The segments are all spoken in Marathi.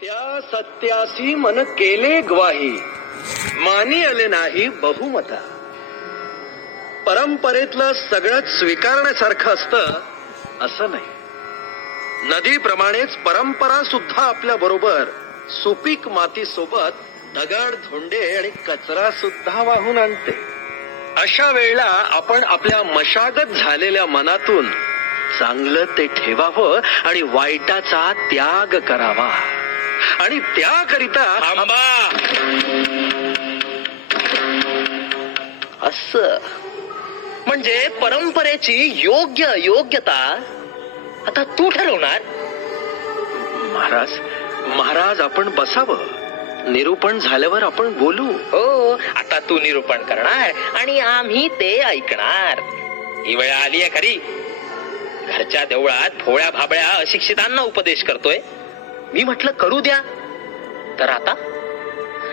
त्या सत्यासी मन केले ग्वाही. मानी आले नाही बहुमता. परंपरेतलं सगळंच स्वीकारण्यासारखं असतं असं नाही. नदीप्रमाणेच परंपरा सुद्धा आपल्या बरोबर सुपीक माती सोबत दगड धोंडे आणि कचरा सुद्धा वाहून आणते. अशा वेळेला आपण आपल्या मशागत झालेल्या मनातून चांगलं ते ठेवावं आणि वाईटाचा त्याग करावा. आणि त्याकरिता असं. म्हणजे परंपरेची योग्य योग्यता आता तू ठरवणार. महाराज महाराज आपण बसावं. निरूपण झाल्यावर आपण बोलू. हो आता तू निरूपण करणार आणि आम्ही ते ऐकणार. ही वेळ आली आहे खरी. घरच्या देवळात भोळ्या भाबळ्या अशिक्षितांना उपदेश करतोय. मी म्हटलं करू द्या. तर आता?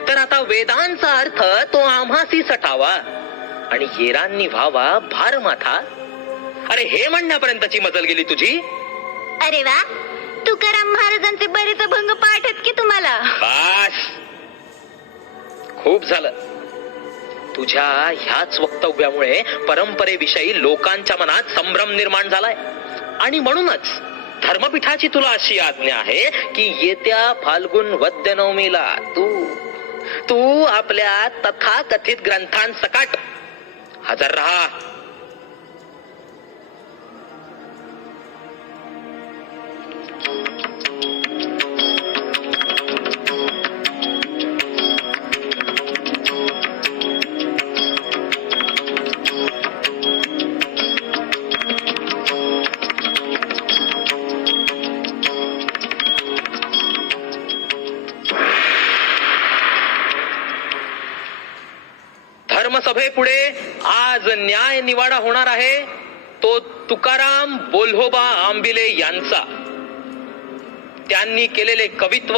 तर आता वेदांचा अर्थ तो आम्हासी सटावा आणि येरांनी व्हावा भार माथा. अरे हे म्हणण्यापर्यंतची मजल गेली तुझी? अरे वा तुकाराम महाराजांचे बरेच अभंग पाठ आहेत की तुम्हाला? बास! खूप झालं. तुझ्या ह्याच वक्तव्यामुळे परंपरेविषयी लोकांच्या मनात संभ्रम निर्माण झालाय. आणि म्हणूनच धर्मपीठाची तुला अशी आज्ञा आहे की येत्या फाल्गुन वद्य नवमीला तू तू आपल्या तथाकथित ग्रंथांसकाट हजर राहा. सभेपुढे आज न्याय निवाडा होणार आहे. तो तुकाराम बोल्होबा आंबिले यांचा. त्यांनी केलेले कवित्व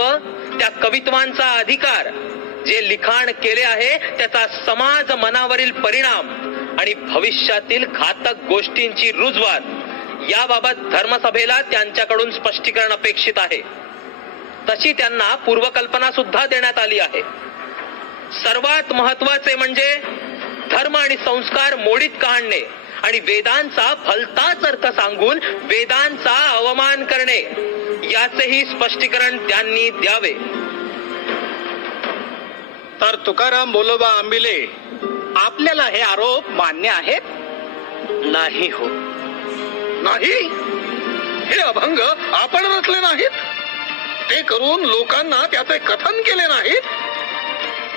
त्या कवित्वांचा अधिकार जे लिखाण केले आहे त्याचा समाज मनावरील परिणाम आणि भविष्यातील घातक गोष्टींची रुजवात याबाबत धर्मसभेला त्यांच्याकडून स्पष्टीकरण अपेक्षित आहे. तशी त्यांना पूर्वकल्पना सुद्धा देण्यात आली आहे. सर्वात महत्त्वाचे म्हणजे धर्म आणि संस्कार मोडीत काढणे आणि वेदांचा भलताच अर्थ सांगून वेदांचा अवमान करणे याचेही स्पष्टीकरण त्यांनी द्यावे. तर तुकाराम बोलोबा आंबिले आपल्याला हे आरोप मान्य आहेत? नाही हो. नाही? हे अभंग आपण रचले नाहीत? ते करून लोकांना त्याचे कथन केले नाहीत?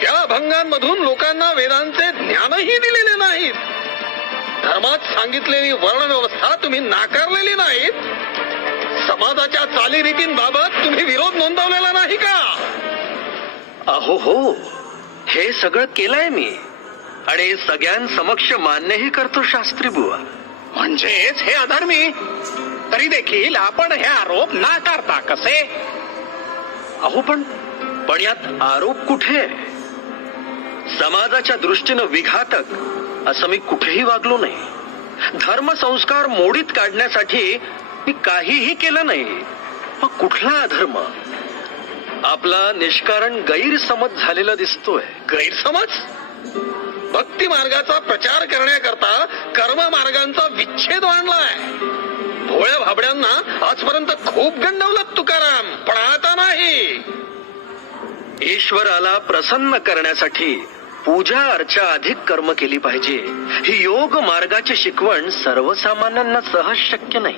त्या अभंगांमधून लोकांना वेदांचे ज्ञानही दिलेले नाहीत. धर्मात सांगितलेली वर्णव्यवस्था तुम्ही नाकारलेली नाहीत. समाजाच्या चालीरीतींबाबत तुम्ही विरोध नोंदवलेला नाही का? अहो हो. हे सगळं केलंय मी. आणि सगळ्यांसमक्ष मान्यही करतो शास्त्री बुवा. म्हणजेच हे अधर्मी तरी देखील आपण हे आरोप नाकारता कसे? अहो पण पण यात आरोप कुठे? समाजाच्या दृष्टीनं विघातक असं मी कुठेही वागलो नाही. धर्मसंस्कार मोडीत काढण्यासाठी मी काहीही केलं नाही. मग कुठला अधर्म? आपला निष्कारण गैरसमज झालेला दिसतोय. गैरसमज? भक्ती मार्गाचा प्रचार करण्याकरता कर्म मार्गांचा विच्छेद मांडलाय भोळ्या भाबड्यांना आजपर्यंत खूप गंडवलं तुकाराम पण आता नाही. ईश्वराला प्रसन्न करण्यासाठी पूजा अर्चा अधिक कर्म केली पाहिजे. ही योग मार्गाची शिकवण सर्वसामान्यांना सहज शक्य नाही.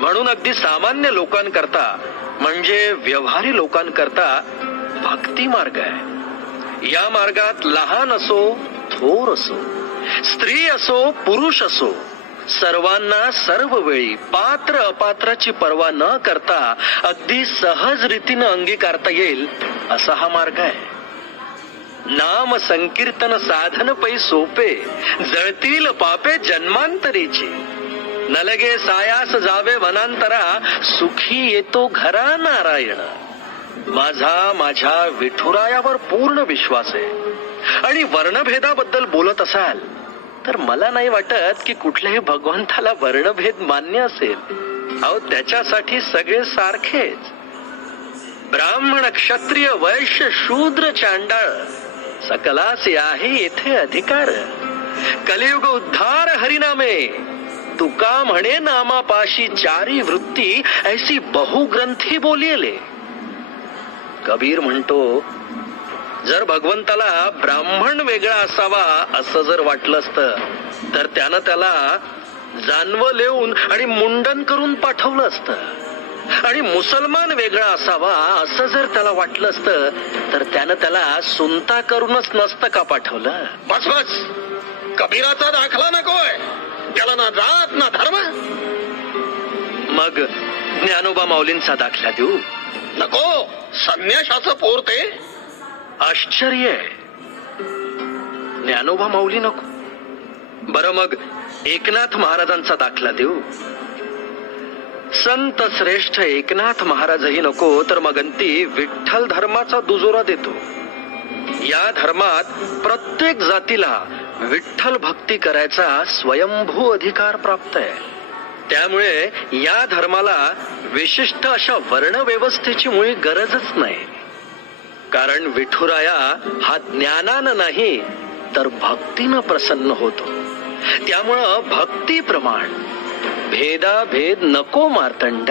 म्हणून अगदी सामान्य लोकांकरता म्हणजे व्यवहारी लोकांकरता भक्ती मार्ग आहे. या मार्गात लहान असो थोर असो स्त्री असो पुरुष असो सर्वांना सर्व वेळी पात्र अपात्राची पर्वा न करता अगदी सहज रीतीनं अंगीकारता येईल असा हा मार्ग आहे. नाम संकीर्तन साधन पै सोपे जळतील पापे जन्मांतरीची. नलगे सायास जावे वनांतरा सुखी येतो घरा नारायण. माझा माझ्या विठुरायावर पूर्ण विश्वास आहे. आणि वर्णभेदाबद्दल बोलत असाल तर मला नाही वाटत की कुठल्याही भगवंताला वर्णभेद मान्य असेल. अहो त्याच्यासाठी सगळे सारखेच. ब्राह्मण क्षत्रिय वैश्य शूद्र चांडाळ सकलासे आहे येथे अधिकार. कलियुग उद्धार हरिनामे. तुका म्हणे नामापाशी चारी वृत्ती ऐसी बहुग्रंथी बोलिले कबीर म्हणतो जर भगवंताला ब्राह्मण वेगळा असावा असं जर वाटलं असतं तर त्यानं त्याला जानवं लेऊन आणि मुंडन करून पाठवलं असतं. आणि मुसलमान वेगळा असावा असं जर त्याला वाटलं असतं तर त्यानं त्याला सुनता करूनच नसतं का पाठवलं. बस बस. कबीराचा दाखला नकोय. त्याला ना जात ना धर्म. मग ज्ञानोबा माऊलींचा दाखला देऊ. नको. संन्याशाचं पोर ते. आश्चर्य ज्ञानोबा माऊली नको. बर मग एकनाथ महाराजांचा दाखला देऊ. संत श्रेष्ठ एकनाथ महाराजही नको तर मग अंती विठ्ठल धर्माचा दुजोरा देतो. या धर्मात प्रत्येक जातीला विठ्ठल भक्ती करायचा स्वयंभू अधिकार प्राप्त आहे. त्यामुळे या धर्माला विशिष्ट अशा वर्णव्यवस्थेची मुळी गरजच नाही. कारण विठुराया हा ज्ञानानं नाही तर भक्तीनं प्रसन्न होतो. त्यामुळं भक्ती प्रमाण भेदाभेद नको मार्तंड.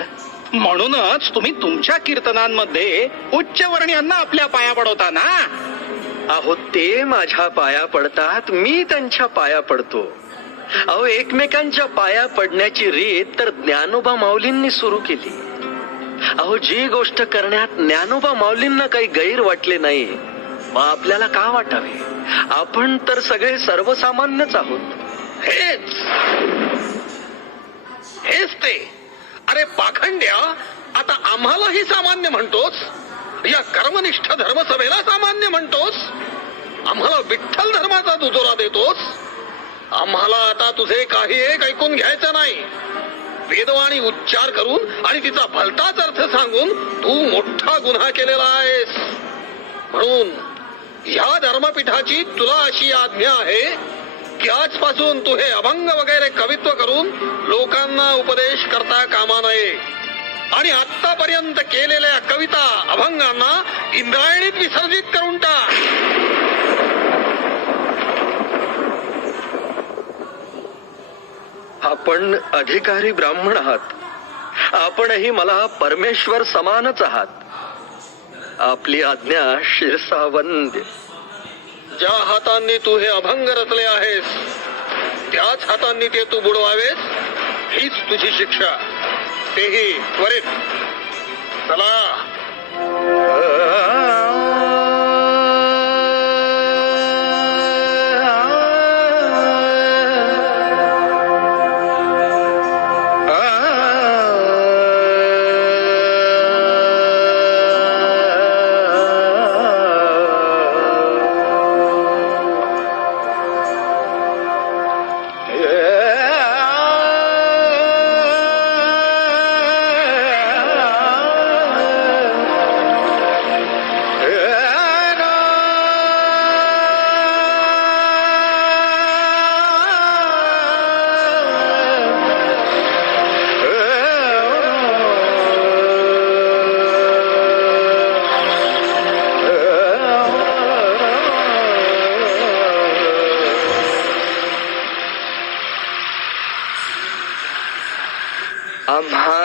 म्हणूनच तुम्ही तुमच्या कीर्तनांमध्ये उच्चवर्णीयांना आपल्या पाया पडवता ना? अहो ते माझ्या पाया पडतात मी त्यांच्या पाया पडतो. अहो एकमेकांच्या पाया पडण्याची रीत तर ज्ञानोबा माऊलींनी सुरू केली. अहो जी गोष्ट करण्यात ज्ञानोबा माऊलींना काही गैर वाटले नाही मग आपल्याला का वाटावे? आपण तर सगळे सर्वसामान्यच आहोत. हेच! हेच ते. अरे पाखंड्या आता आम्हालाही सामान्य म्हणतोस? या कर्मनिष्ठ धर्मसभेला सामान्य म्हणतोस? आम्हाला विठ्ठल धर्माचा दुजोरा देतोस? आम्हाला आता तुझे काही एक ऐकून घ्यायचं नाही. वेदवाणी उच्चार करून आणि तिचा भलताच अर्थ सांगून तू मोठा गुन्हा केलेला आहेस. म्हणून ह्या धर्मपीठाची तुला अशी आज्ञा आहे की आजपासून तू हे अभंग वगैरे कवित्व करून लोकांना उपदेश करता कामा नये. आणि आतापर्यंत केलेल्या कविता अभंगांना इंद्रायणीत विसर्जित करून टाक. आपण अधिकारी ब्राह्मण आहात. आपणही मला परमेश्वर समानच आहात. आपली आज्ञा शिरसावंद्य ज्या हातांनी तू हे अभंग रचले आहेस त्याच हातांनी ते तू बुडवावेस हीच तुझी शिक्षा. तेही त्वरित. चला.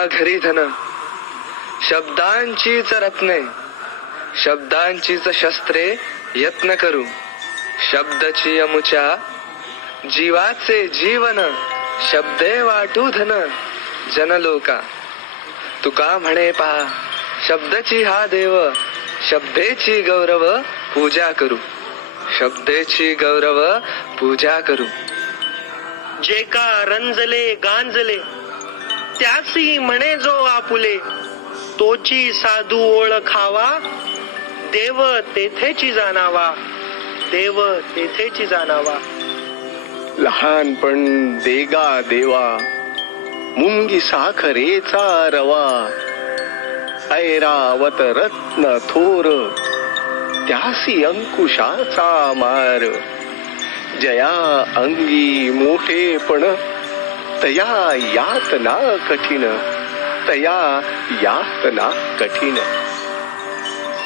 घरी धन. शब्दांचीच रत्ने. शब्दांचीच शस्त्रे यत्न करू. शब्दची अमुच्या. जीवाचे जीवन. शब्दे वाटू धन. जनलोका. तुका म्हणे पहा शब्दची हा देव शब्देची गौरव पूजा करू. शब्देची गौरव पूजा करू. जे का रंजले गांजले त्यासी म्हणे जो आपुले तोची साधू ओळखावा देव तेथेची जाणावा देव तेथेची जाणावा. लहानपण देगा देवा मुंगी साखरेचा रवा. ऐरावत रत्न थोर त्यासी अंकुशाचा मार. जया अंगी मोठेपण तया यातना कठीण तया यातना कठीण.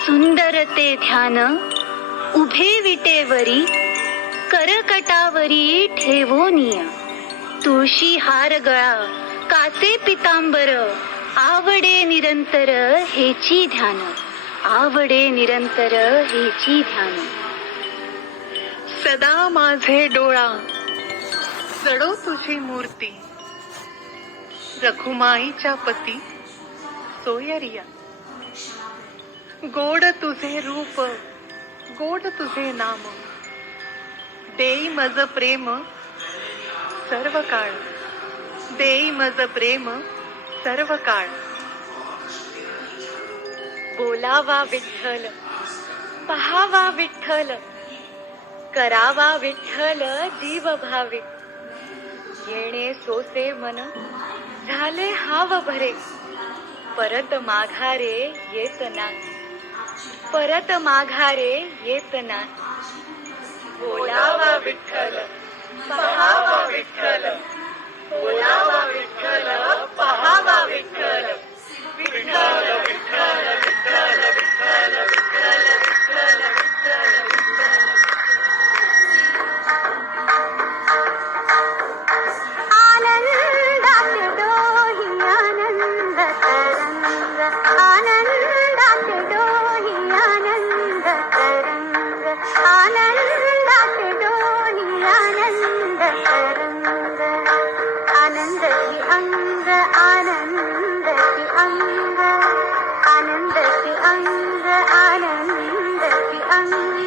सुंदर ते ध्यान उभे विटेवरी करकटावरी ठेवोनिया तुळशी हार गळा काचे पितांबर आवडे निरंतर हेची ध्यान. आवडे निरंतर हेची ध्यान. सदा माझे डोळा जडो तुझी मूर्ती. रखुमाईच्या पती. सोयरिया. गोड तुझे रूप गोड तुझे नाम. देई मज प्रेम सर्व काळ देई मज प्रेम सर्व काळ बोलावा विठ्ठल पहावा विठ्ठल. करावा विठ्ठल जीव भावे येणे सोसे मन. झाले हाव भरे परत माघारे येत ना. परत माघारे येत ना. बोलावा विठ्ठल पहावा विठ्ठल. बोलावा विठ्ठल पहावा विठ्ठल. विठ्ठल विठ्ठल. अंग आनंद के अंग